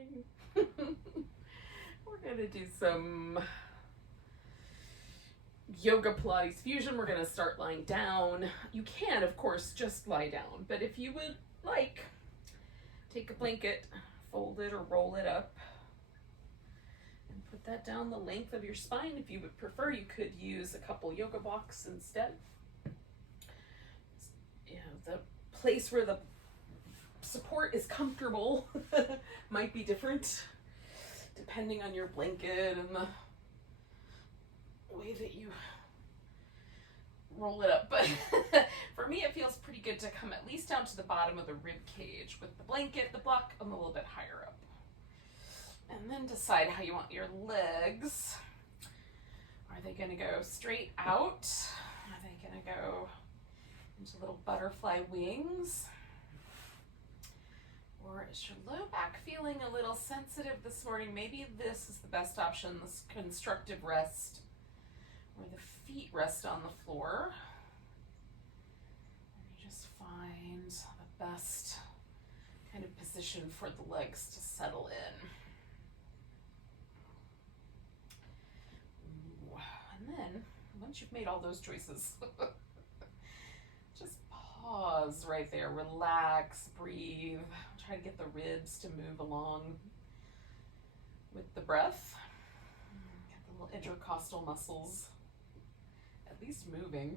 morning. We're gonna do some yoga Pilates fusion. We're gonna start lying down. You can, of course, just lie down, but if you would like, take a blanket, fold it or roll it up, and put that down the length of your spine. If you would prefer, you could use a couple yoga blocks instead. You know, the place where the support is comfortable might be different depending on your blanket and the way that you roll it up. But for me, it feels pretty good to come at least down to the bottom of the rib cage with the blanket, the block, and a little bit higher up. And then decide how you want your legs. Are they going to go straight out? Are they going to go into little butterfly wings? Or is your low back feeling a little sensitive this morning? Maybe this is the best option, this constructive rest, where the feet rest on the floor. And you just find the best kind of position for the legs to settle in. Ooh. And then, once you've made all those choices, just pause right there, relax, breathe. Try to get the ribs to move along with the breath. Get the little intercostal muscles at least moving.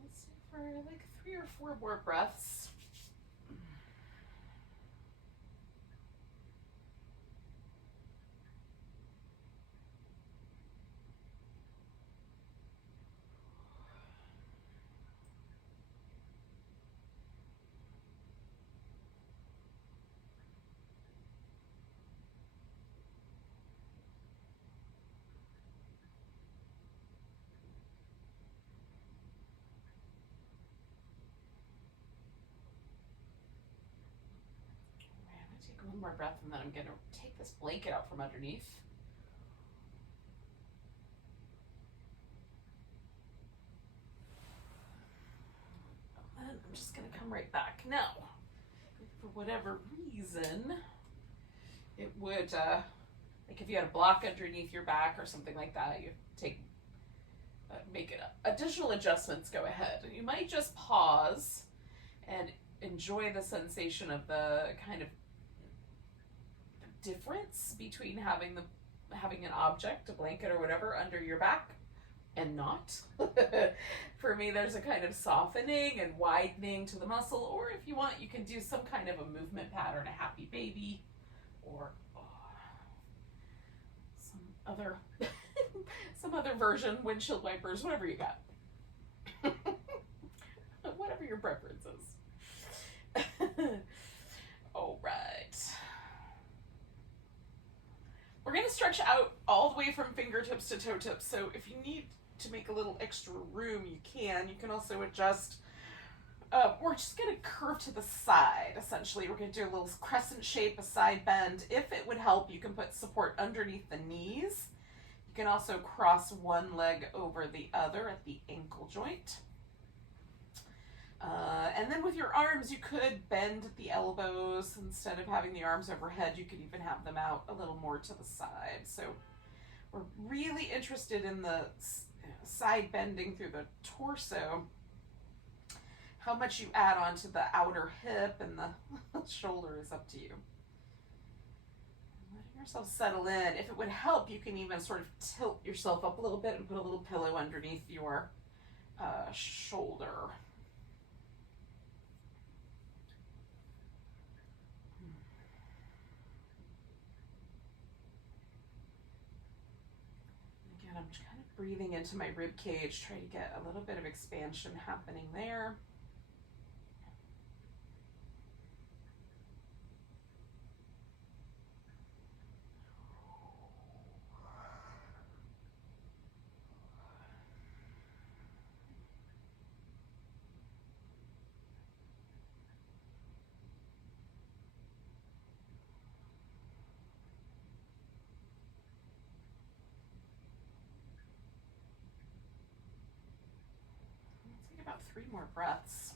Let's do for like 3 or 4 more breaths. Take one more breath and then I'm going to take this blanket out from underneath. And I'm just going to come right back. Now, for whatever reason, it would, like if you had a block underneath your back or something like that, you take, make it additional adjustments, go ahead. You might just pause and enjoy the sensation of the kind of difference between having an object, a blanket or whatever, under your back and not. For me, there's a kind of softening and widening to the muscle, or if you want, you can do some kind of a movement pattern, a happy baby, or some other version, windshield wipers, whatever you got. Whatever your preference is. All right. We're going to stretch out all the way from fingertips to toe tips. So if you need to make a little extra room, you can. You can also adjust. We're just going to curve to the side, essentially. We're going to do a little crescent shape, a side bend. If it would help, you can put support underneath the knees. You can also cross one leg over the other at the ankle joint. And then with your arms, you could bend at the elbows. Instead of having the arms overhead, you could even have them out a little more to the side. So we're really interested in the side bending through the torso. How much you add on to the outer hip and the shoulder is up to you. Letting yourself settle in. If it would help, you can even sort of tilt yourself up a little bit and put a little pillow underneath your shoulder. Again, I'm just kind of breathing into my rib cage, trying to get a little bit of expansion happening there. About 3 more breaths.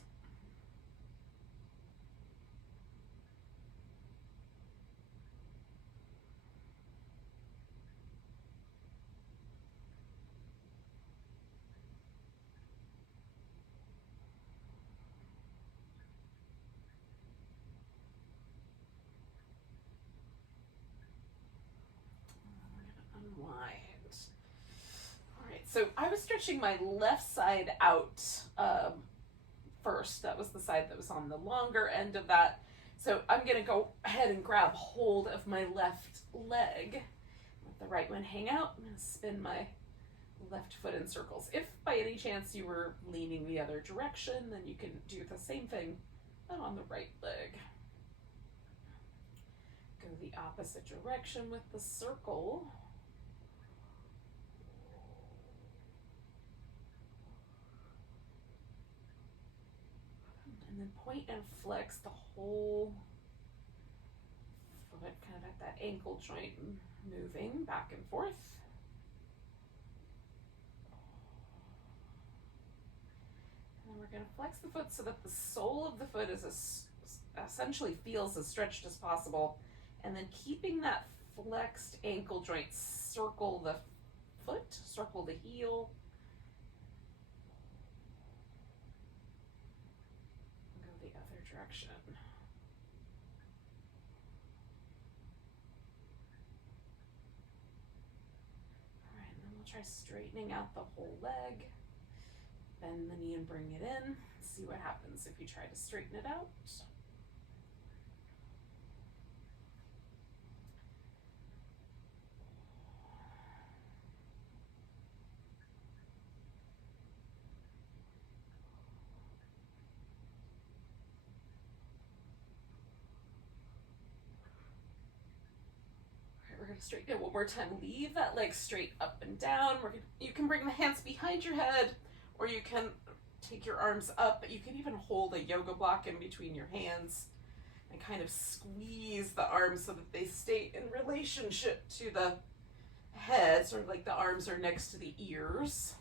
Unwind. All right, so I was stretching my left side out first. That was the side that was on the longer end of that. So I'm going to go ahead and grab hold of my left leg. Let the right one hang out. I'm going to spin my left foot in circles. If by any chance you were leaning the other direction, then you can do the same thing, but on the right leg. Go the opposite direction with the circle. And then point and flex the whole foot, kind of at that ankle joint, moving back and forth. And then we're going to flex the foot so that the sole of the foot is essentially feels as stretched as possible. And then keeping that flexed ankle joint, circle the foot, circle the heel. Direction. All right, and then we'll try straightening out the whole leg. Bend the knee and bring it in. See what happens if you try to straighten it out. We're going to straighten it one more time. Leave that leg straight up and down. You can bring the hands behind your head, or you can take your arms up, but you can even hold a yoga block in between your hands and kind of squeeze the arms so that they stay in relationship to the head, sort of like the arms are next to the ears.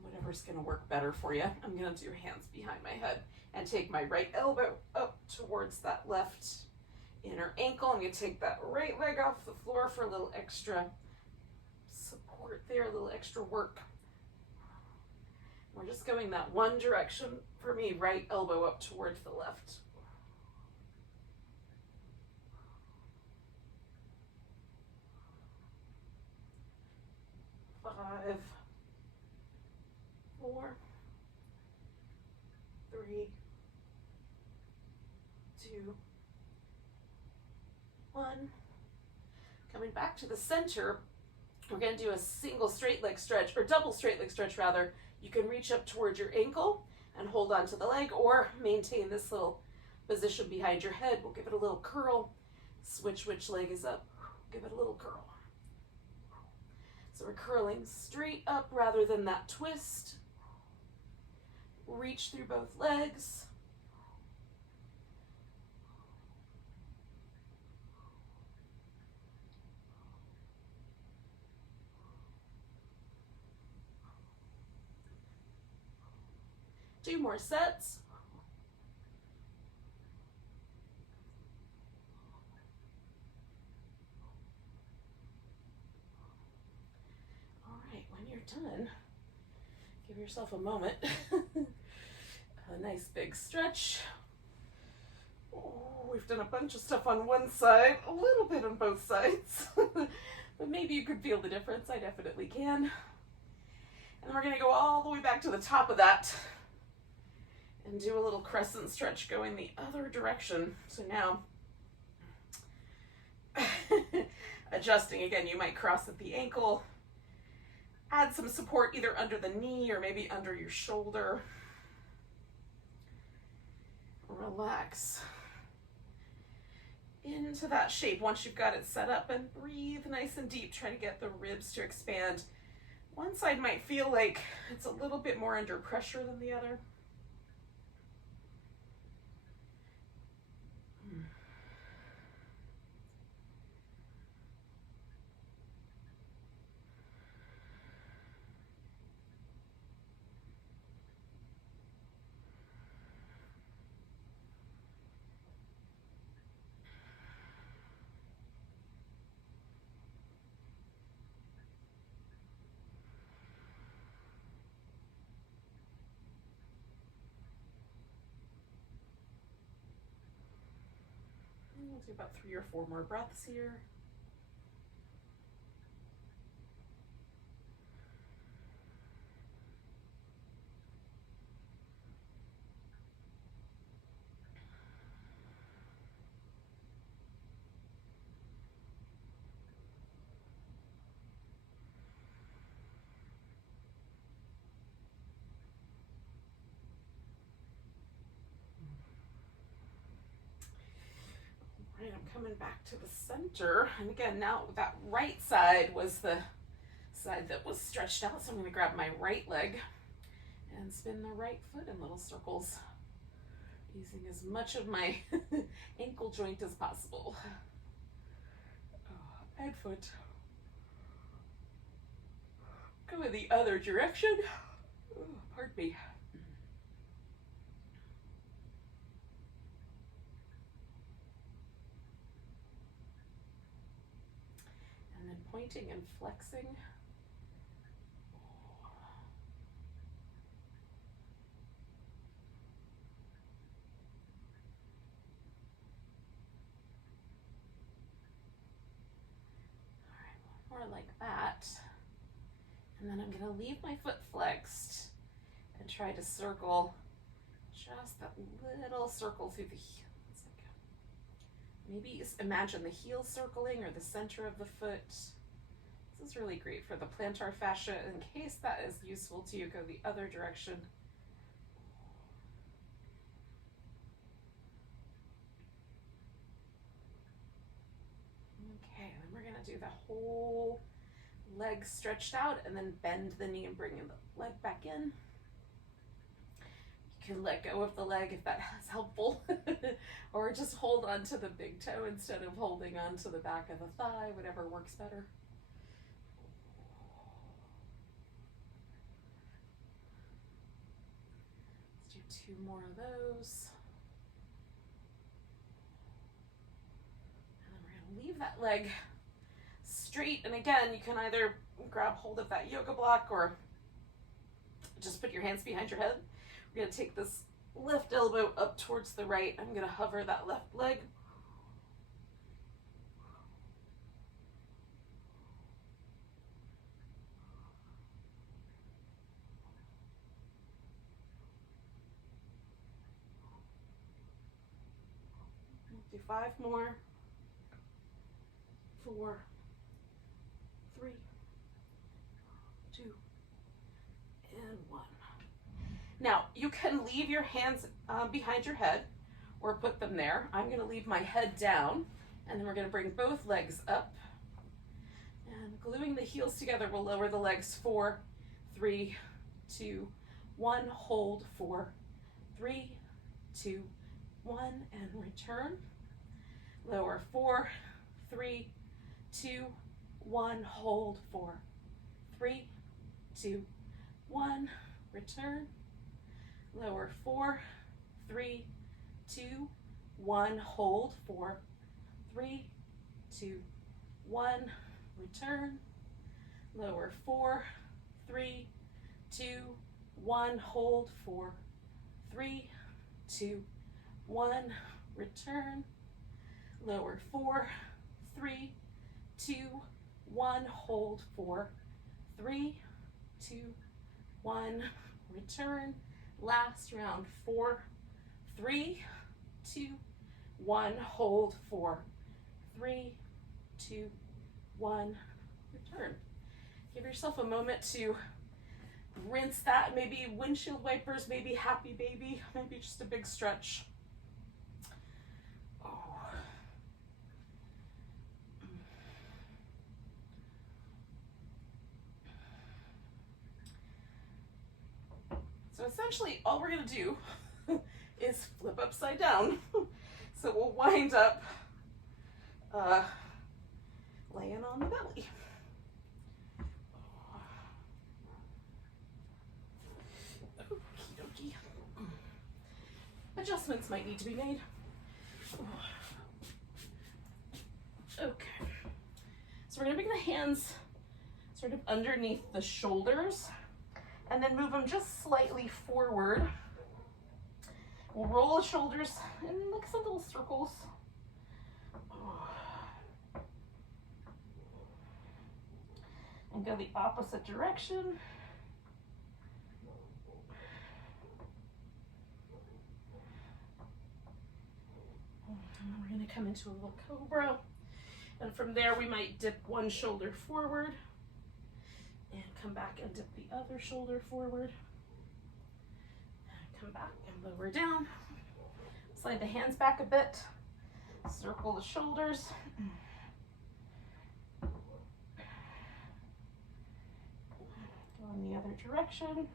Whatever's going to work better for you. I'm going to do hands behind my head and take my right elbow up towards that left inner ankle. I'm going to take that right leg off the floor for a little extra support there, a little extra work. We're just going that one direction for me, right elbow up towards the left. Five, 4, 3, 2, 1. Coming back to the center, we're going to do a single straight leg stretch, or double straight leg stretch rather. You can reach up towards your ankle and hold on to the leg, or maintain this little position behind your head. We'll give it a little curl. Switch which leg is up. Give it a little curl. So we're curling straight up rather than that twist. Reach through both legs. Two more sets. All right, when you're done, give yourself a moment. A Nice big stretch. Oh, we've done a bunch of stuff on one side, a little bit on both sides. But maybe you could feel the difference. I definitely can. And then we're going to go all the way back to the top of that and do a little crescent stretch going the other direction. So now, adjusting again, you might cross at the ankle, add some support either under the knee or maybe under your shoulder. Relax into that shape once you've got it set up, and breathe nice and deep. Try to get the ribs to expand. One side might feel like it's a little bit more under pressure than the other. We'll do about 3 or 4 more breaths here. Right, I'm coming back to the center. And again, now that right side was the side that was stretched out. So I'm going to grab my right leg and spin the right foot in little circles, using as much of my ankle joint as possible. And foot. Go in the other direction. Pardon me. And then pointing and flexing. More like that. And then I'm going to leave my foot flexed and try to circle just that little circle through the heel. Maybe imagine the heel circling or the center of the foot. This is really great for the plantar fascia. In case that is useful to you, go the other direction. Okay, then we're going to do the whole leg stretched out and then bend the knee and bring the leg back in. You can let go of the leg if that is helpful, or just hold on to the big toe instead of holding on to the back of the thigh, whatever works better. Let's do 2 more of those. And then we're going to leave that leg straight, and again, you can either grab hold of that yoga block or just put your hands behind your head. We're going to take this left elbow up towards the right. I'm going to hover that left leg. Do 5 more. 4, 3, 2, and 1. Now, you can leave your hands behind your head or put them there. I'm going to leave my head down, and then we're going to bring both legs up. And gluing the heels together will lower the legs. 4, 3, 2, 1. Hold. 4, 3, 2, 1, and return. Lower. 4, 3, 2, 1. Hold. 4, 3, 2, 1. Return. Lower. 4, 3, 2, 1. Hold. 4, 3, 2, 1. Return. Lower. 4, 3, 2, 1. Hold. 4, 3, 2, 1, return, lower, 4, 3, 2, 1, hold, 4, 3, 2, 1, return, last round, 4, 3, 2, 1, hold, 4, 3, 2, 1, return. Give yourself a moment to rinse that, maybe windshield wipers, maybe happy baby, maybe just a big stretch. Oh. So essentially all we're gonna do is flip upside down. So we'll wind up laying on the belly. Okie dokie. Adjustments might need to be made. Okay. So we're gonna bring the hands sort of underneath the shoulders and then move them just slightly forward. We'll roll the shoulders in like some little circles. And go the opposite direction. We're going to come into a little cobra. And from there we might dip one shoulder forward and come back and dip the other shoulder forward. And come back and lower down. Slide the hands back a bit. Circle the shoulders. Go in the other direction.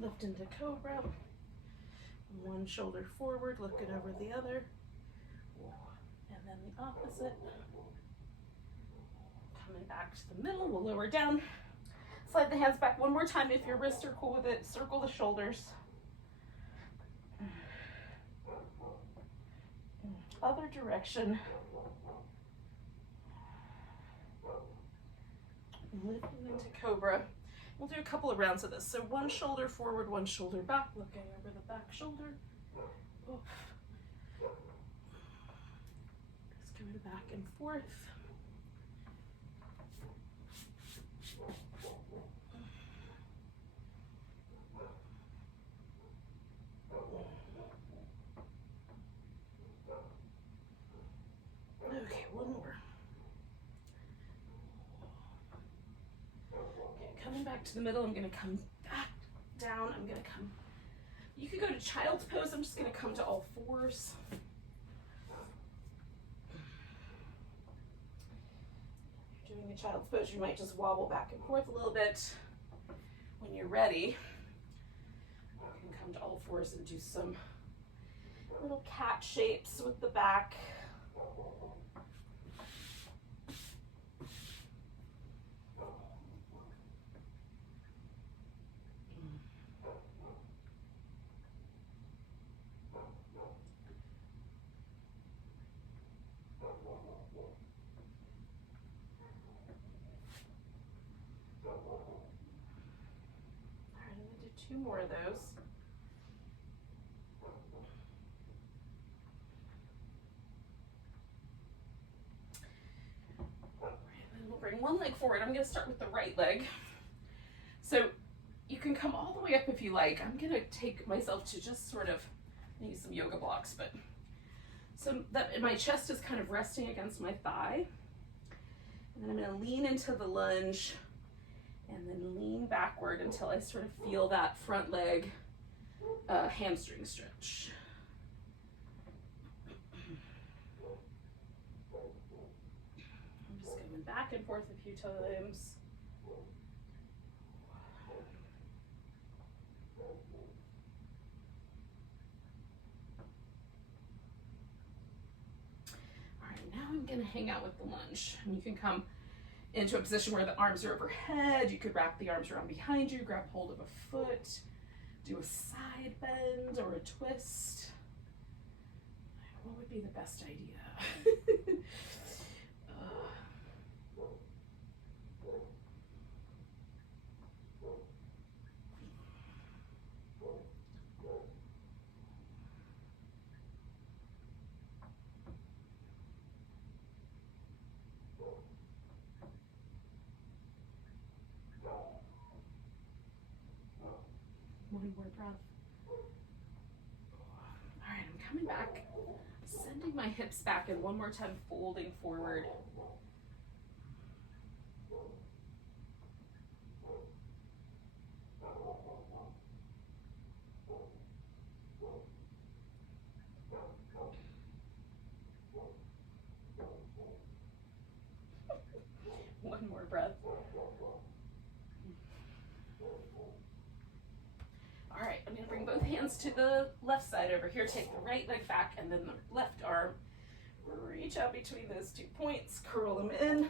Lift into cobra. One shoulder forward, looking over the other. And then the opposite. Coming back to the middle, we'll lower down. Slide the hands back one more time if your wrists are cool with it. Circle the shoulders. Other direction. Lifting into cobra. We'll do a couple of rounds of this. So one shoulder forward, one shoulder back, looking over the back shoulder. Oof. Just going back and forth. Okay, one more. Coming back to the middle, I'm gonna come back down. I'm gonna come, you could go to child's pose. I'm just gonna come to all fours. If you're doing a child's pose, you might just wobble back and forth a little bit. When you're ready, you can come to all fours and do some little cat shapes with the back. Two more of those. And we'll bring one leg forward. I'm going to start with the right leg. So you can come all the way up if you like. I'm going to take myself to just sort of use some yoga blocks, but so that my chest is kind of resting against my thigh. And then I'm going to lean into the lunge and then lean backward until I sort of feel that front leg hamstring stretch. I'm just going back and forth a few times. All right, now I'm going to hang out with the lunge. And you can come into a position where the arms are overhead. You could wrap the arms around behind you, grab hold of a foot, do a side bend or a twist. What would be the best idea? One more breath. All right, I'm coming back, sending my hips back, and one more time, folding forward. One more breath. All right, I'm gonna bring both hands to the left side over here, take the right leg back, and then the left arm. Reach out between those 2 points, curl them in,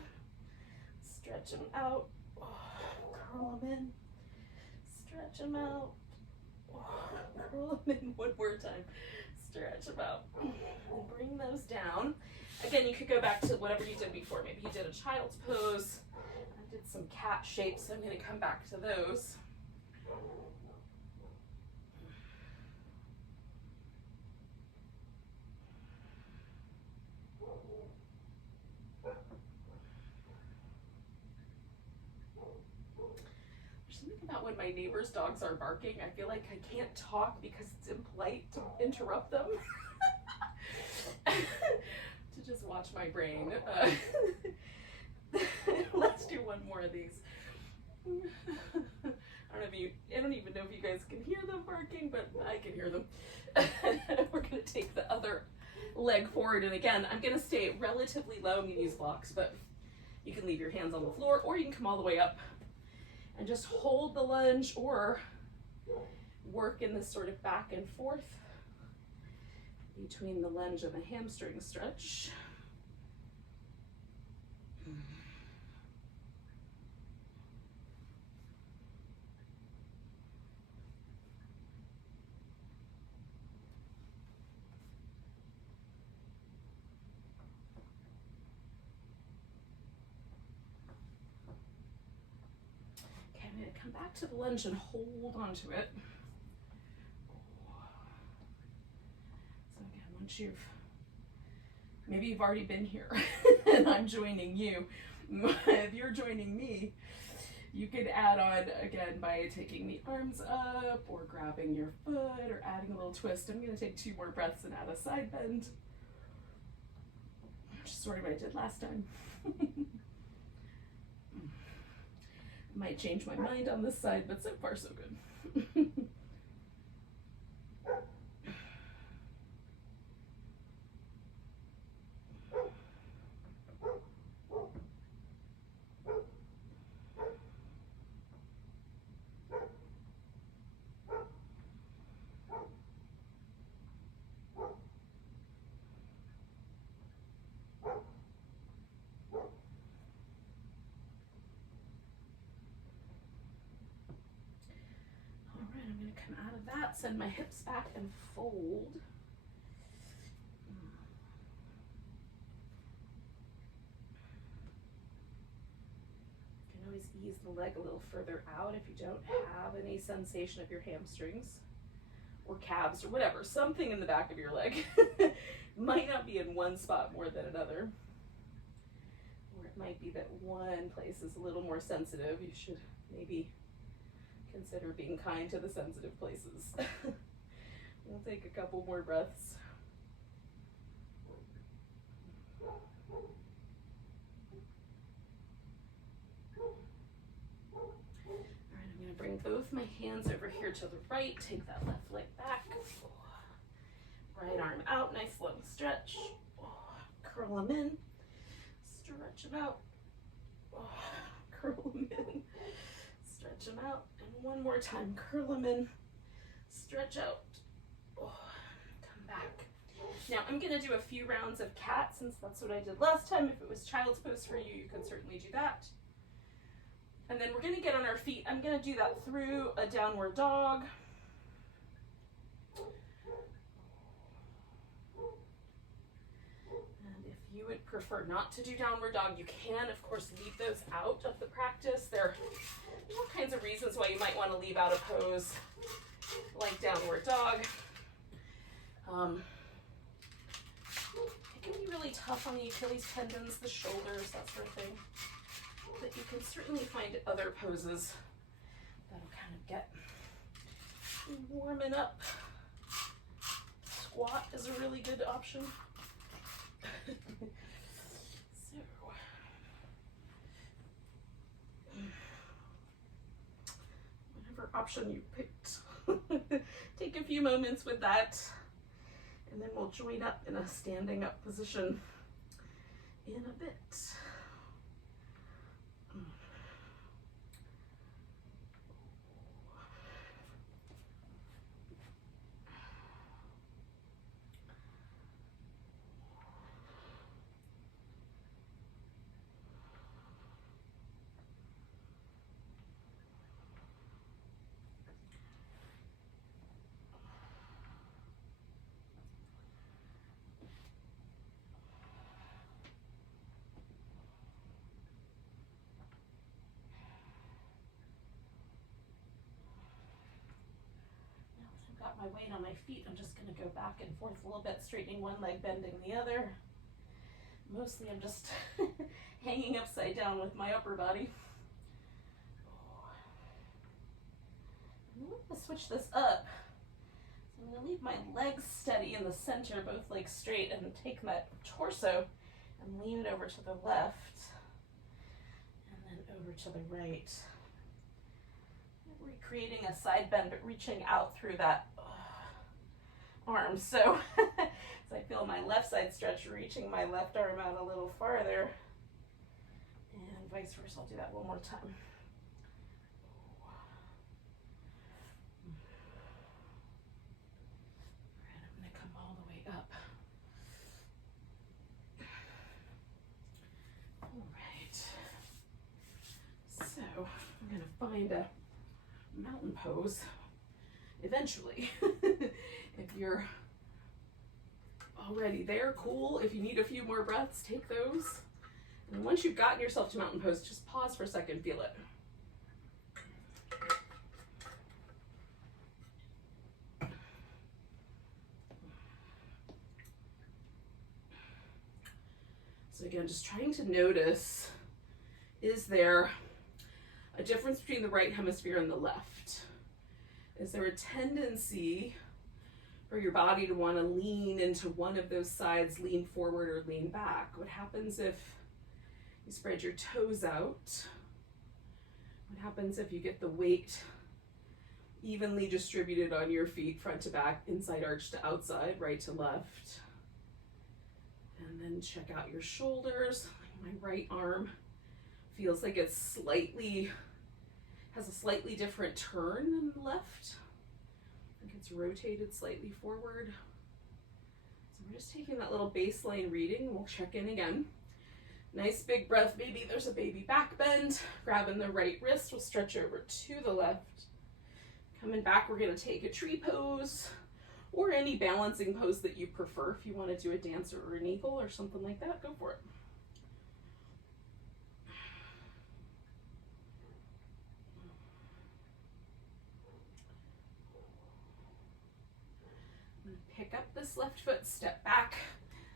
stretch them out, curl them in, stretch them out, curl them in one more time, stretch them out, and bring those down. Again, you could go back to whatever you did before. Maybe you did a child's pose. I did some cat shapes, so I'm going to come back to those. There's something about when my neighbor's dogs are barking, I feel like I can't talk because it's impolite to interrupt them. To just watch my brain. Let's do one more of these. I don't even know if you guys can hear them barking, but I can hear them. We're gonna take the other leg forward, and again, I'm gonna stay relatively low. I'm gonna use blocks, but you can leave your hands on the floor, or you can come all the way up and just hold the lunge, or work in this sort of back and forth between the lunge and the hamstring stretch. Okay, I'm going to come back to the lunge and hold onto it. Maybe you've already been here and I'm joining you. If you're joining me, you could add on again by taking the arms up or grabbing your foot or adding a little twist. I'm going to take 2 more breaths and add a side bend, which is sort of what I did last time. Might change my mind on this side, but so far so good. Come out of that, send my hips back and fold. You can always ease the leg a little further out if you don't have any sensation of your hamstrings or calves or whatever, something in the back of your leg. Might not be in one spot more than another. Or it might be that one place is a little more sensitive. You should maybe consider being kind to the sensitive places. We'll take a couple more breaths. All right, I'm going to bring both my hands over here to the right. Take that left leg back. Right arm out, nice long stretch. Curl them in. Stretch them out. Curl them in. Stretch them out. One more time, curl them in, stretch out, come back. Now I'm going to do a few rounds of cat since that's what I did last time. If it was child's pose for you, you can certainly do that. And then we're going to get on our feet. I'm going to do that through a downward dog. And if you would prefer not to do downward dog, you can, of course, leave those out of the practice. There all kinds of reasons why you might want to leave out a pose like downward dog. It can be really tough on the Achilles tendons, the shoulders, that sort of thing. But you can certainly find other poses that'll kind of get warming up. Squat is a really good option. So, whatever option you picked, take a few moments with that, and then we'll join up in a standing up position in a bit. Got my weight on my feet, I'm just going to go back and forth a little bit, straightening one leg, bending the other. Mostly I'm just hanging upside down with my upper body. I'm going to switch this up. So I'm going to leave my legs steady in the center, both legs straight, and take my torso and lean it over to the left and then over to the right. Recreating a side bend, but reaching out through that arm. So as I feel my left side stretch, reaching my left arm out a little farther, and vice versa. I'll do that one more time. All right, I'm going to come all the way up. All right. So I'm going to find a mountain pose eventually. If you're already there, cool. If you need a few more breaths, take those. And once you've gotten yourself to mountain pose, just pause for a second, feel it. So again, just trying to notice, is there a difference between the right hemisphere and the left? Is there a tendency for your body to want to lean into one of those sides, lean forward or lean back? What happens if you spread your toes out? What happens if you get the weight evenly distributed on your feet, front to back, inside arch to outside, right to left? And then check out your shoulders. My right arm feels like it's has a slightly different turn than the left. I think it's rotated slightly forward. So we're just taking that little baseline reading. We'll check in again. Nice big breath. Maybe there's a baby back bend. Grabbing the right wrist, we'll stretch over to the left. Coming back, we're going to take a tree pose or any balancing pose that you prefer. If you want to do a dancer or an eagle or something like that, go for it. Pick up this left foot, step back.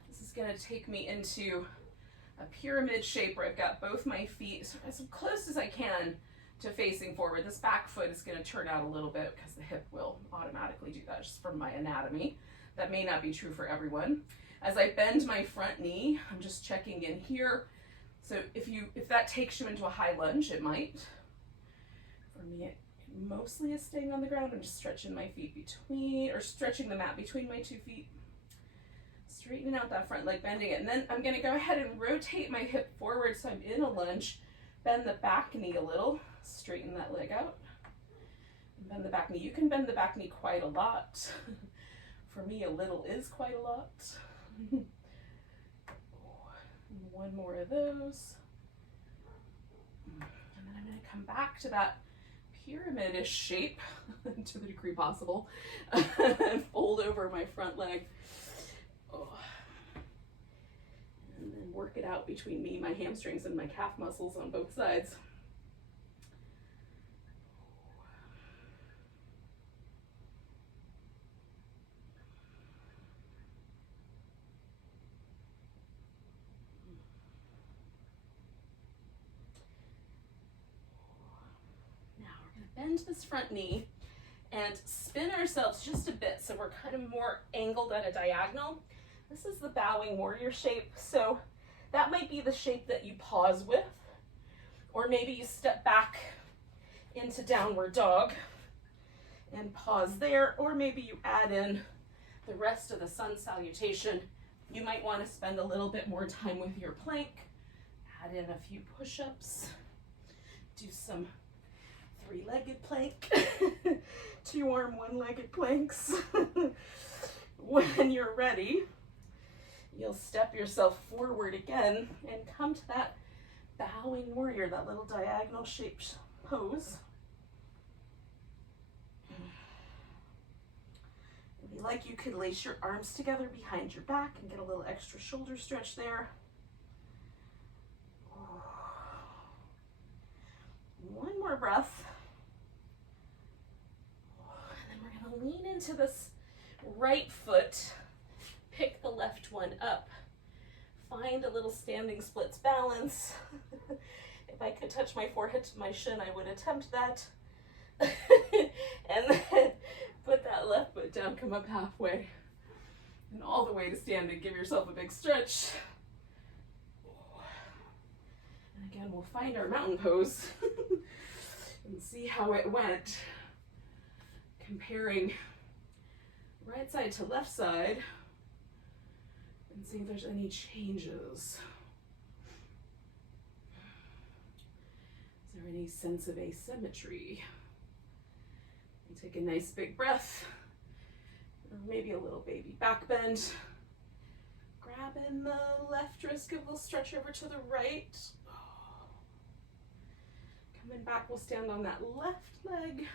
This is going to take me into a pyramid shape where I've got both my feet as close as I can to facing forward. This back foot is going to turn out a little bit because the hip will automatically do that just from my anatomy. That may not be true for everyone. As I bend my front knee, I'm just checking in here. So if that takes you into a high lunge, it might. For me, it mostly is staying on the ground. I'm just stretching my feet stretching the mat between my 2 feet. Straightening out that front leg, bending it. And then I'm going to go ahead and rotate my hip forward so I'm in a lunge. Bend the back knee a little. Straighten that leg out. And bend the back knee. You can bend the back knee quite a lot. For me, a little is quite a lot. One more of those. And then I'm going to come back to that pyramid-ish shape to the degree possible and fold over my front leg. And then work it out between me, my hamstrings, and my calf muscles on both sides. Bend this front knee, and spin ourselves just a bit so we're kind of more angled at a diagonal. This is the bowing warrior shape, so that might be the shape that you pause with, or maybe you step back into downward dog and pause there, or maybe you add in the rest of the sun salutation. You might want to spend a little bit more time with your plank, add in a few push-ups, do some three-legged plank, two-arm, one-legged planks. When you're ready, you'll step yourself forward again and come to that bowing warrior, that little diagonal shaped pose. If you like, you could lace your arms together behind your back and get a little extra shoulder stretch there. One more breath. And then we're going to lean into this right foot, pick the left one up, find a little standing splits balance. If I could touch my forehead to my shin, I would attempt that. And then put that left foot down, come up halfway, and all the way to standing. Give yourself a big stretch. And again, we'll find our mountain pose and see how it went. Comparing right side to left side and see if there's any changes. Is there any sense of asymmetry? And take a nice big breath, or maybe a little baby back bend. Grab in the left wrist, give a little stretch over to the right. Coming back, we'll stand on that left leg,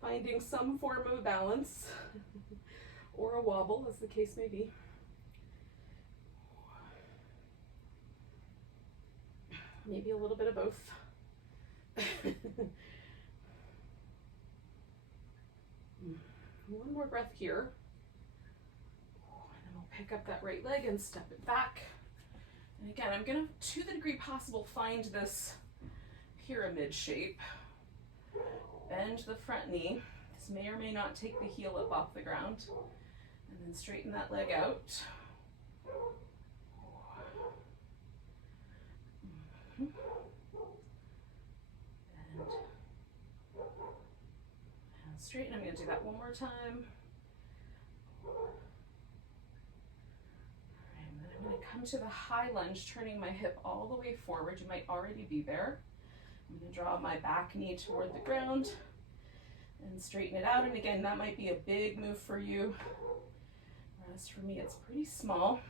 finding some form of balance or a wobble, as the case may be. Maybe a little bit of both. One more breath here. And then we'll pick up that right leg and step it back. And again, I'm going to the degree possible, find this pyramid shape. Bend the front knee. This may or may not take the heel up off the ground. And then straighten that leg out. And straighten. I'm going to do that one more time. Alright, and then I'm going to come to the high lunge, turning my hip all the way forward. You might already be there. I'm going to draw my back knee toward the ground and straighten it out. And again, that might be a big move for you. Whereas for me, it's pretty small.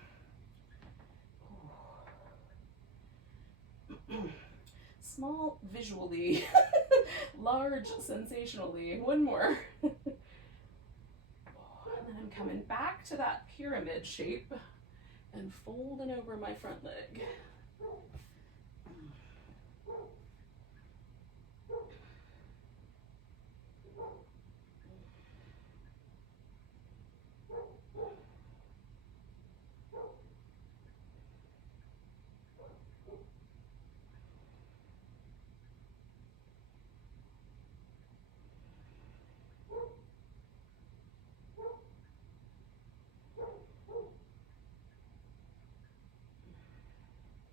Small visually, large sensationally. One more. And then I'm coming back to that pyramid shape and folding over my front leg.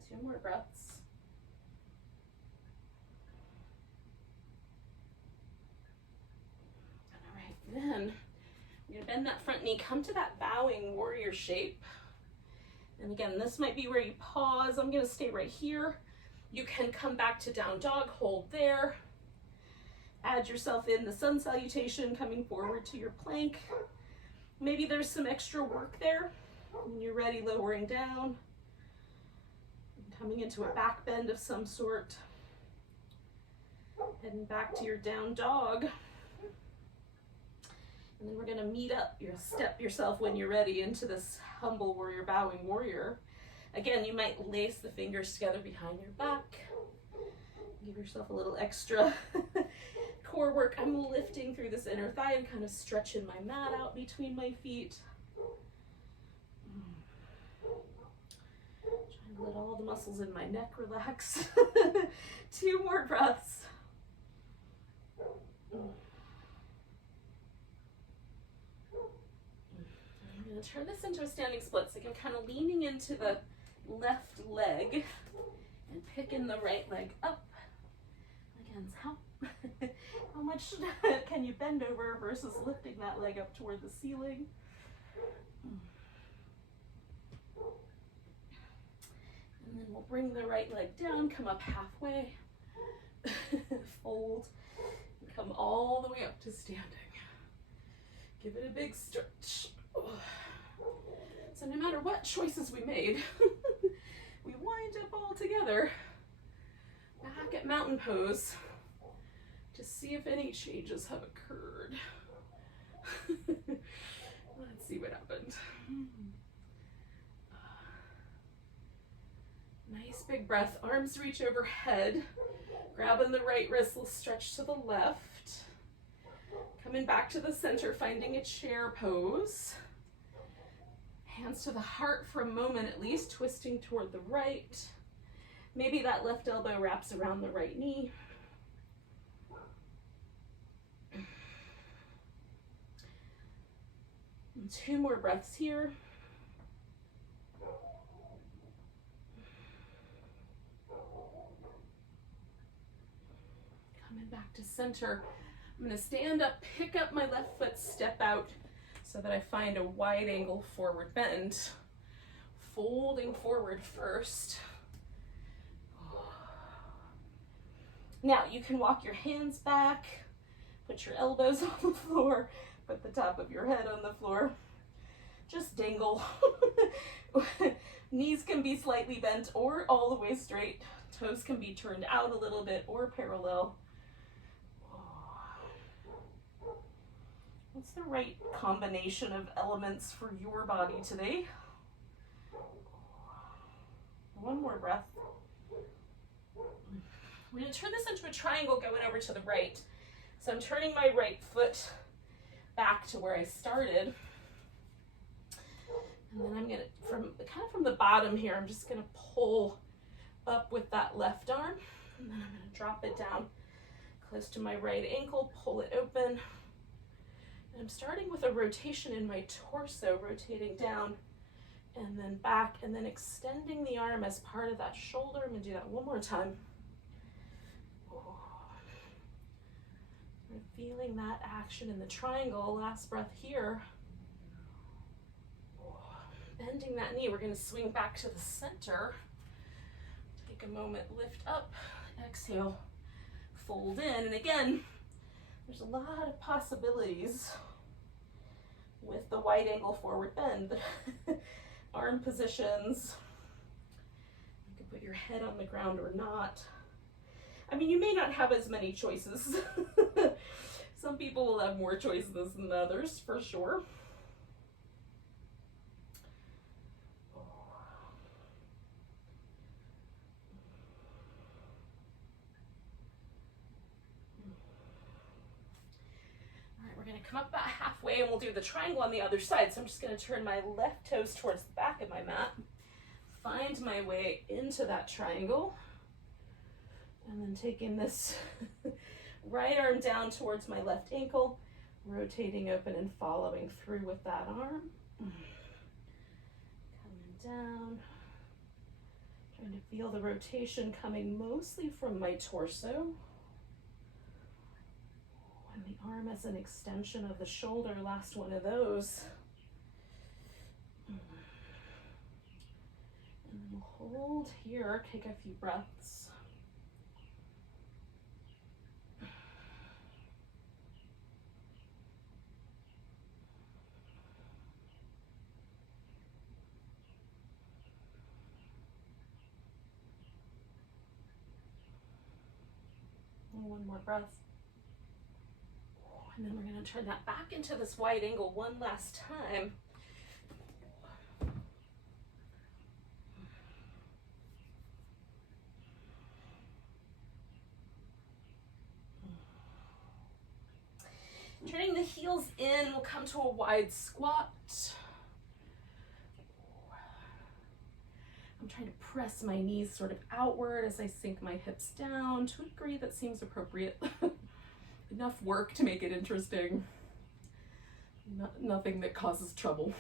Two more breaths. All right, then I'm going to bend that front knee, come to that bowing warrior shape. And again, this might be where you pause. I'm going to stay right here. You can come back to down dog, hold there. Add yourself in the sun salutation, coming forward to your plank. Maybe there's some extra work there. When you're ready, lowering down. Coming into a back bend of some sort. Heading back to your down dog. And then we're going to meet up. You'll step yourself when you're ready into this humble warrior, bowing warrior. Again, you might lace the fingers together behind your back. Give yourself a little extra core work. I'm lifting through this inner thigh and kind of stretching my mat out between my feet. Let all the muscles in my neck relax. Two more breaths. going to turn this into a standing split. So I'm kind of leaning into the left leg and picking the right leg up. Again, how much can you bend over versus lifting that leg up toward the ceiling? And then we'll bring the right leg down, come up halfway, fold, and come all the way up to standing. Give it a big stretch. So no matter what choices we made, we wind up all together back at mountain pose to see if any changes have occurred. Let's see what happened. Nice big breath, arms reach overhead, grabbing the right wrist, we'll stretch to the left. Coming back to the center, finding a chair pose. Hands to the heart for a moment at least, twisting toward the right. Maybe that left elbow wraps around the right knee. And 2 more breaths here. Coming back to center. I'm going to stand up, pick up my left foot, step out so that I find a wide angle forward bend. Folding forward first. Now you can walk your hands back, put your elbows on the floor, put the top of your head on the floor. Just dangle. Knees can be slightly bent or all the way straight. Toes can be turned out a little bit or parallel. What's the right combination of elements for your body today? 1 more breath. We're going to turn this into a triangle going over to the right. So I'm turning my right foot back to where I started. And then I'm going to, from the bottom here, I'm just going to pull up with that left arm. And then I'm going to drop it down close to my right ankle, pull it open. And I'm starting with a rotation in my torso, rotating down and then back, and then extending the arm as part of that shoulder. I'm going to do that 1 more time. I'm feeling that action in the triangle. Last breath here. Bending that knee, we're going to swing back to the center. Take a moment, lift up, exhale, fold in. And again, there's a lot of possibilities with the wide angle forward bend. Arm positions. You can put your head on the ground or not. I mean, you may not have as many choices. Some people will have more choices than others, for sure. Come up about halfway and we'll do the triangle on the other side. So I'm just going to turn my left toes towards the back of my mat, find my way into that triangle, and then taking this right arm down towards my left ankle, rotating open and following through with that arm. Coming down, trying to feel the rotation coming mostly from my torso. And the arm as an extension of the shoulder, last one of those. And then we'll hold here, take a few breaths. And 1 more breath. And then we're going to turn that back into this wide angle 1 last time. Turning the heels in, we'll come to a wide squat. I'm trying to press my knees sort of outward as I sink my hips down to a degree that seems appropriate. Enough work to make it interesting. Nothing that causes trouble.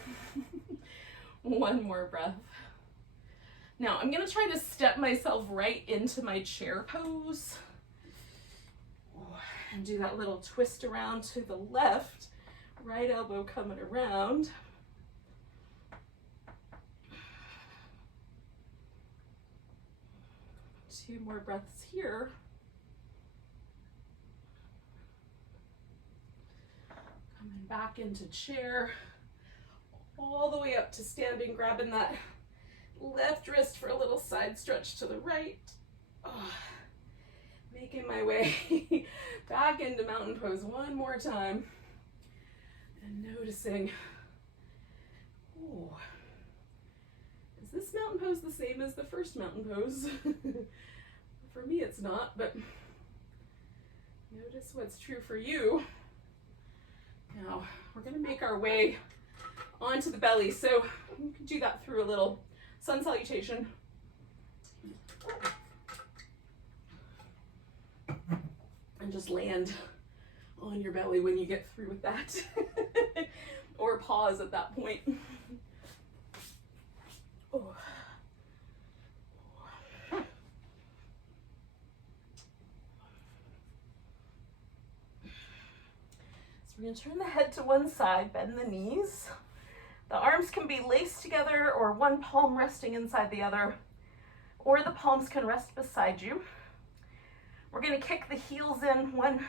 One more breath. Now I'm gonna try to step myself right into my chair pose and do that little twist around to the left, right elbow coming around. Two more breaths here. Coming back into chair, all the way up to standing, grabbing that left wrist for a little side stretch to the right. Oh, making my way back into mountain pose one more time. And noticing, oh, is this mountain pose the same as the first mountain pose? For me it's not, but notice what's true for you. Now, we're gonna make our way onto the belly, so you can do that through a little sun salutation. And just land on your belly when you get through with that. Or pause at that point. Oh. We're going to turn the head to one side, bend the knees. The arms can be laced together or one palm resting inside the other, or the palms can rest beside you. We're going to kick the heels in, 1,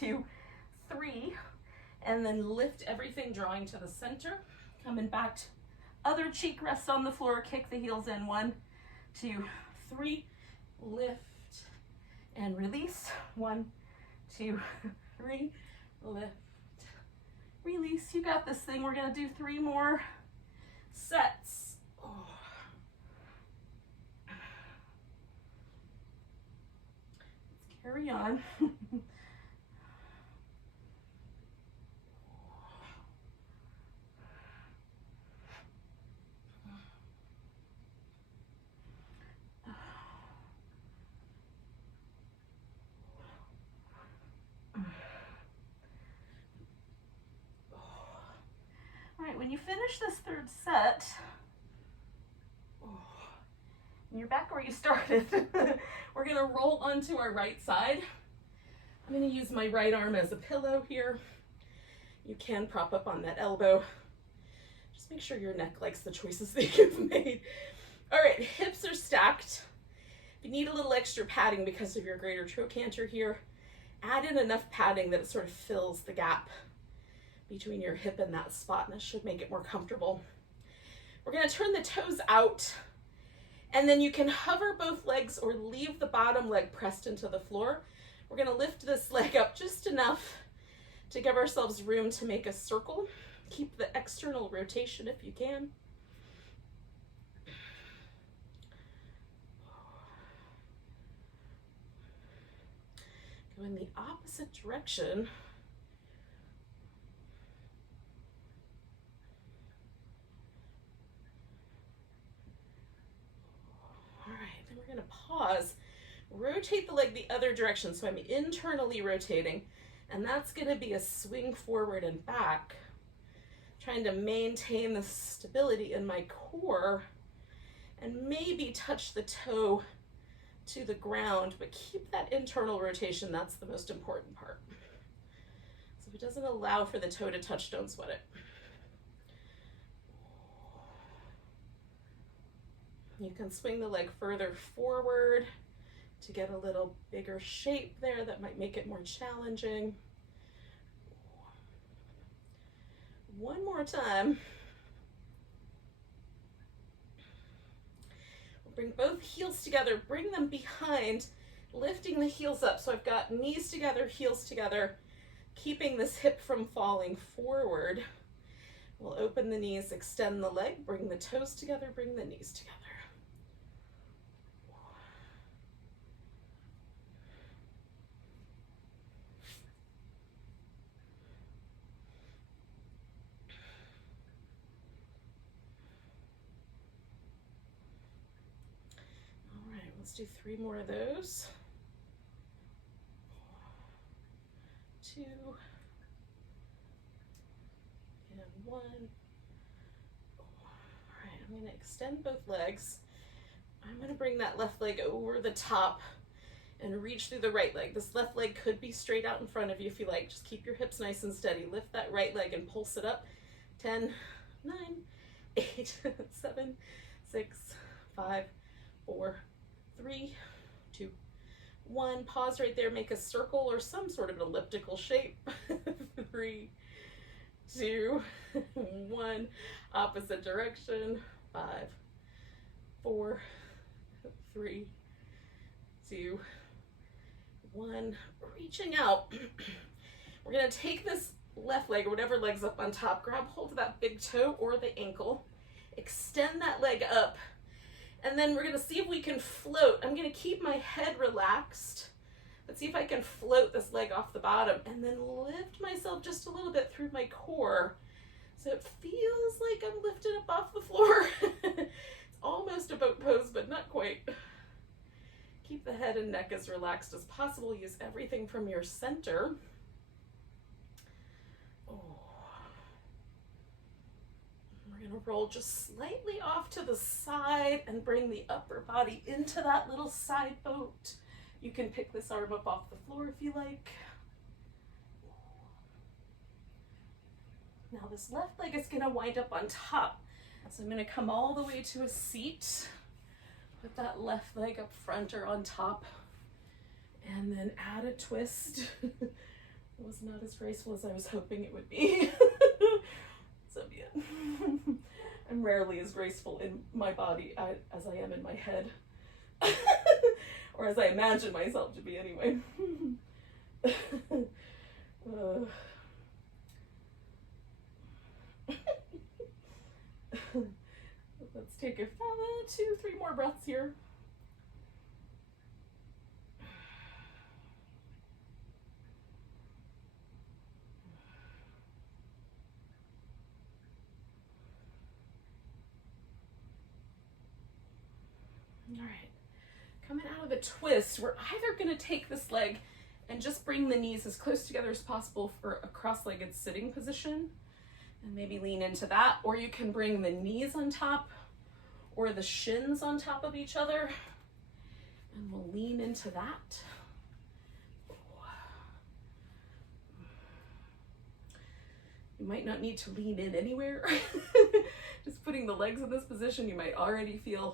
2, 3, and then lift everything, drawing to the center. Coming back, other cheek rests on the floor, kick the heels in, 1, 2, 3, lift and release, 1, 2, 3, lift. Release. You got this thing. We're going to do 3 more sets. Oh. Let's carry on. All right, when you finish this 3rd set, and you're back where you started, we're gonna roll onto our right side. I'm gonna use my right arm as a pillow here. You can prop up on that elbow. Just make sure your neck likes the choices that you've made. All right, hips are stacked. If you need a little extra padding because of your greater trochanter here, add in enough padding that it sort of fills the gap between your hip and that spot, and this should make it more comfortable. We're going to turn the toes out, and then you can hover both legs or leave the bottom leg pressed into the floor. We're going to lift this leg up just enough to give ourselves room to make a circle. Keep the external rotation if you can. Go in the opposite direction. We're going to pause, rotate the leg the other direction, so I'm internally rotating, and that's going to be a swing forward and back, trying to maintain the stability in my core and maybe touch the toe to the ground, but keep that internal rotation. That's the most important part. So if it doesn't allow for the toe to touch, don't sweat it. You can swing the leg further forward to get a little bigger shape there that might make it more challenging. One more time. We'll bring both heels together, bring them behind, lifting the heels up. So I've got knees together, heels together, keeping this hip from falling forward. We'll open the knees, extend the leg, bring the toes together, bring the knees together. Let's do 3 more of those. 2 One. All right, I'm going to extend both legs. I'm going to bring that left leg over the top and reach through the right leg. This left leg could be straight out in front of you if you like. Just keep your hips nice and steady. Lift that right leg and pulse it up. 10, 9, 8, 7, 6, 5, 4, 3, 2, 1. Pause right there. Make a circle or some sort of elliptical shape. 3, 2, 1. Opposite direction. 5, 4, 3, 2, 1. Reaching out. We're going to take this left leg or whatever leg's up on top, grab hold of that big toe or the ankle, extend that leg up, and then we're going to see if we can float. I'm going to keep my head relaxed. Let's see if I can float this leg off the bottom and then lift myself just a little bit through my core so it feels like I'm lifted up off the floor. It's almost a boat pose, but not quite. Keep the head and neck as relaxed as possible. Use everything from your center. We're going to roll just slightly off to the side and bring the upper body into that little side boat. You can pick this arm up off the floor if you like. Now this left leg is going to wind up on top. So I'm going to come all the way to a seat. Put that left leg up front or on top. And then add a twist. It was not as graceful as I was hoping it would be. So be it. I'm rarely as graceful in my body as I am in my head. Or as I imagine myself to be anyway. Let's take a 2, 3 more breaths here. All right, coming out of the twist, we're either going to take this leg and just bring the knees as close together as possible for a cross-legged sitting position and maybe lean into that, or you can bring the knees on top or the shins on top of each other and we'll lean into that. You might not need to lean in anywhere. Just putting the legs in this position, you might already feel a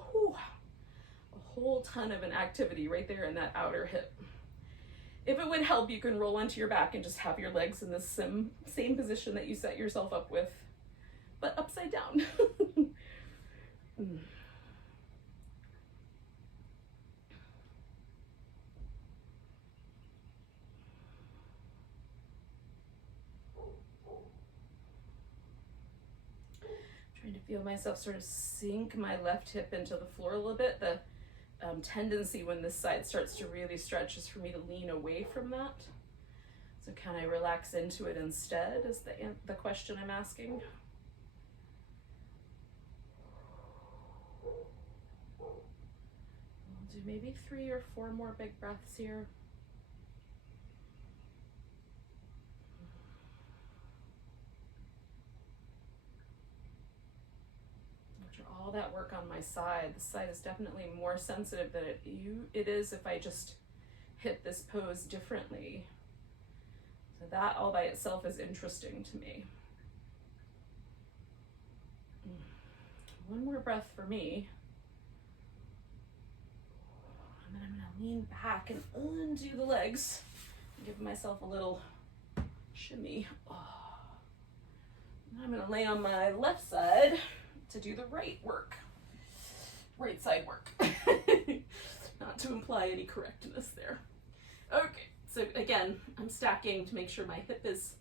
whole ton of an activity right there in that outer hip. If it would help, you can roll onto your back and just have your legs in the same position that you set yourself up with, but upside down. Trying to feel myself sort of sink my left hip into the floor a little bit. The tendency when this side starts to really stretch is for me to lean away from that. So can I relax into it instead is the question I'm asking. We'll do maybe 3 or 4 more big breaths here. All that work on my side. This side is definitely more sensitive than it is if I just hit this pose differently. So that all by itself is interesting to me. One more breath for me. And then I'm going to lean back and undo the legs. Give myself a little shimmy. And I'm going to lay on my left side to do the right side work. Not to imply any correctness there. Okay, so again, I'm stacking to make sure my hip is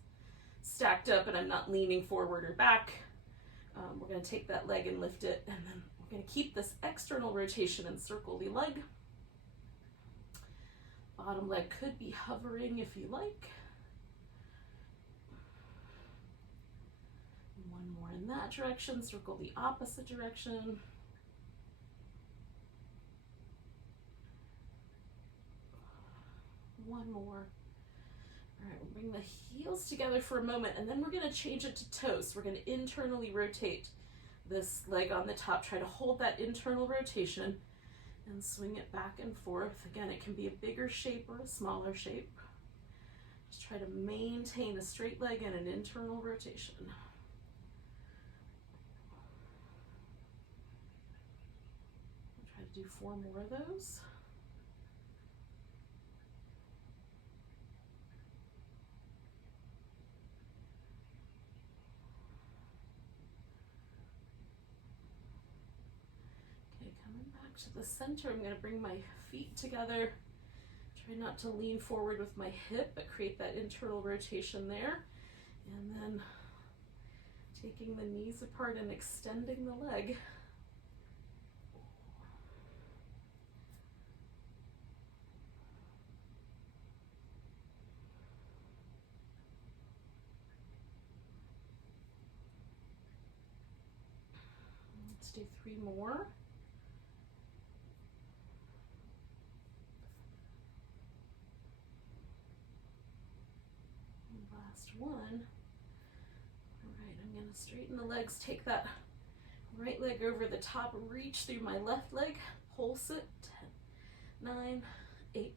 stacked up and I'm not leaning forward or back. We're going to take that leg and lift it, and then we're going to keep this external rotation and circle the leg. Bottom leg could be hovering if you like. One more in that direction, circle the opposite direction. One more. All right, we're Bring the heels together for a moment, and then we're going to change it to toes. We're going to internally rotate this leg on the top. Try to hold that internal rotation and swing it back and forth. Again, it can be a bigger shape or a smaller shape. Just try to maintain a straight leg and an internal rotation. I'll try to do 4 more of those. Okay, coming back to the center, I'm going to bring my feet together. Try not to lean forward with my hip, but create that internal rotation there. And then taking the knees apart and extending the leg. Let's do 3 more. Last one. All right, I'm going to straighten the legs, take that right leg over the top, reach through my left leg, pulse it. 10, 9, 8,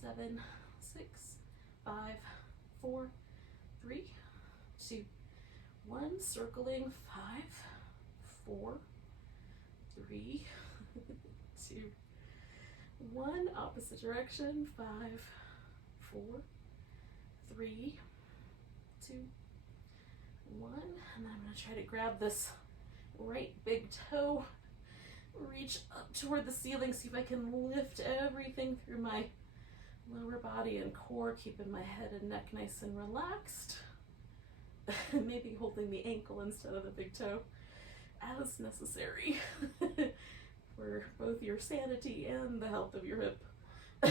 7, 6, 5, 4, 3, 2, 1. Circling 5, 4, 3, 2, 1. Opposite direction. 5, 4, 3, 2, 1. And then I'm going to try to grab this right big toe, reach up toward the ceiling, see if I can lift everything through my lower body and core, keeping my head and neck nice and relaxed. Maybe holding the ankle instead of the big toe as necessary for both your sanity and the health of your hip. All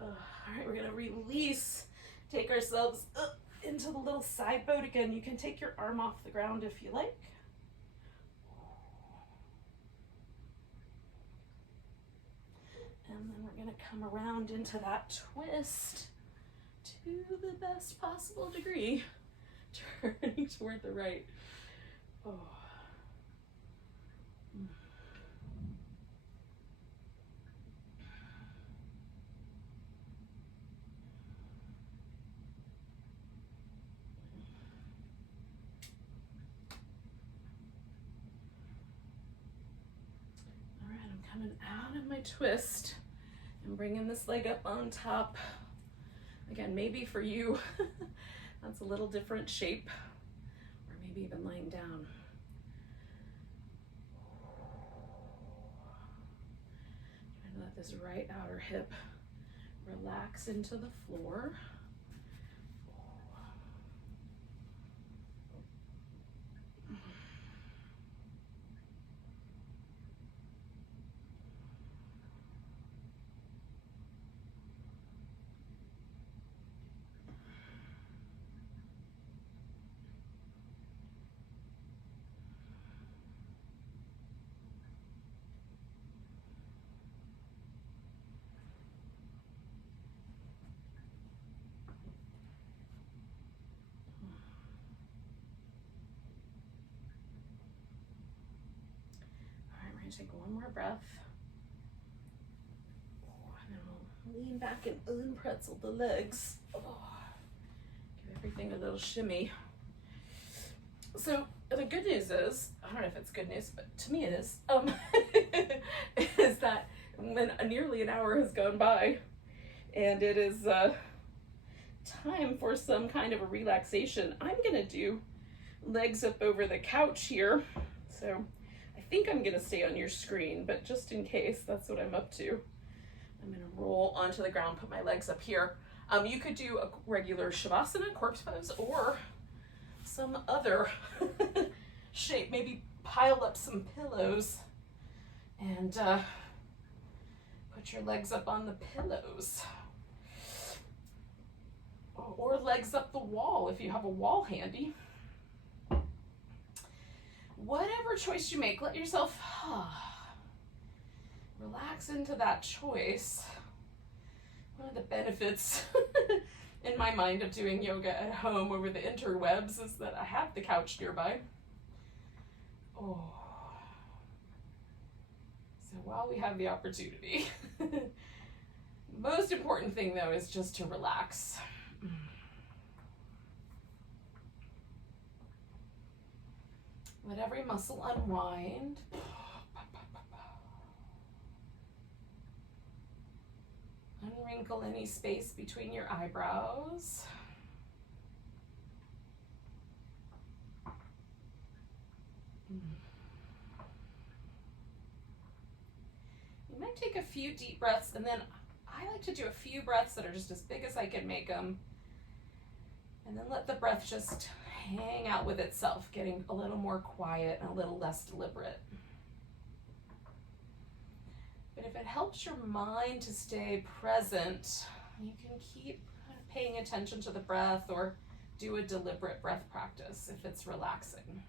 right, we're going to release, take ourselves up into the little side boat again. You can take your arm off the ground if you like. And then we're going to come around into that twist to the best possible degree, turning toward the right. Oh. All right, I'm coming out of my twist and bringing this leg up on top. Again, maybe for you, that's a little different shape, or maybe even lying down. Trying to let this right outer hip relax into the floor. Take one more breath. And then we'll lean back and unpretzel the legs. Give everything a little shimmy. So the good news is, I don't know if it's good news, but to me it is, is that when nearly an hour has gone by and it is time for some kind of a relaxation, I'm gonna do legs up over the couch here. So I think I'm gonna stay on your screen, but just in case, that's what I'm up to. I'm gonna roll onto the ground, put my legs up here. You could do a regular Shavasana, corpse pose, or some other shape. Maybe pile up some pillows and put your legs up on the pillows. Or legs up the wall if you have a wall handy. Whatever choice you make, let yourself relax into that choice. One of the benefits in my mind of doing yoga at home over the interwebs is that I have the couch nearby. Oh. So while we have the opportunity, most important thing though is just to relax. Let every muscle unwind. Unwrinkle any space between your eyebrows. You might take a few deep breaths, and then I like to do a few breaths that are just as big as I can make them. And then let the breath just hang out with itself, getting a little more quiet and a little less deliberate. But if it helps your mind to stay present, you can keep paying attention to the breath or do a deliberate breath practice if it's relaxing.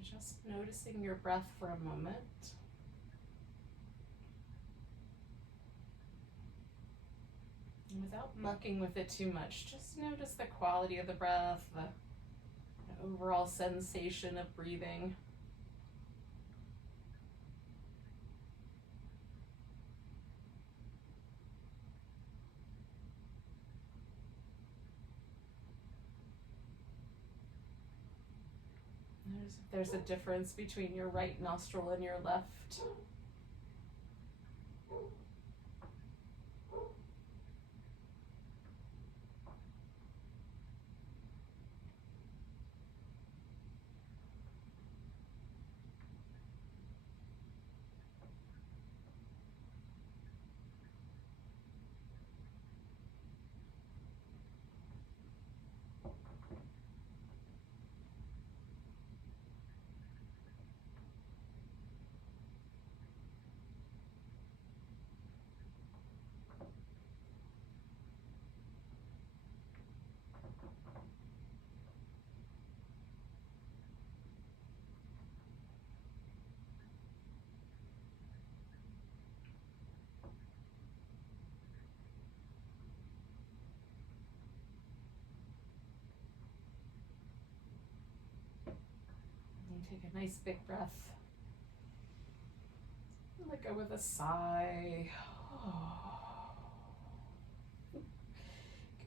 So just noticing your breath for a moment. And without mucking with it too much, just notice the quality of the breath, the overall sensation of breathing. Notice if there's a difference between your right nostril and your left. Take a nice big breath. Let go with a sigh. You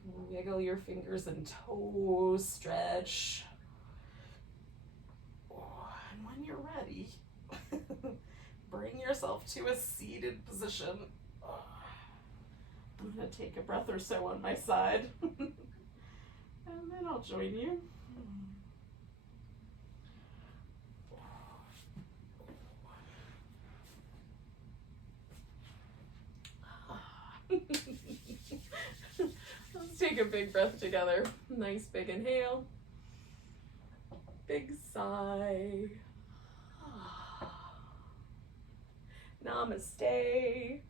can wiggle your fingers and toes, stretch. And when you're ready, bring yourself to a seated position. I'm going to take a breath or so on my side, and then I'll join you. Let's take a big breath together. Nice big inhale. big sigh. Namaste.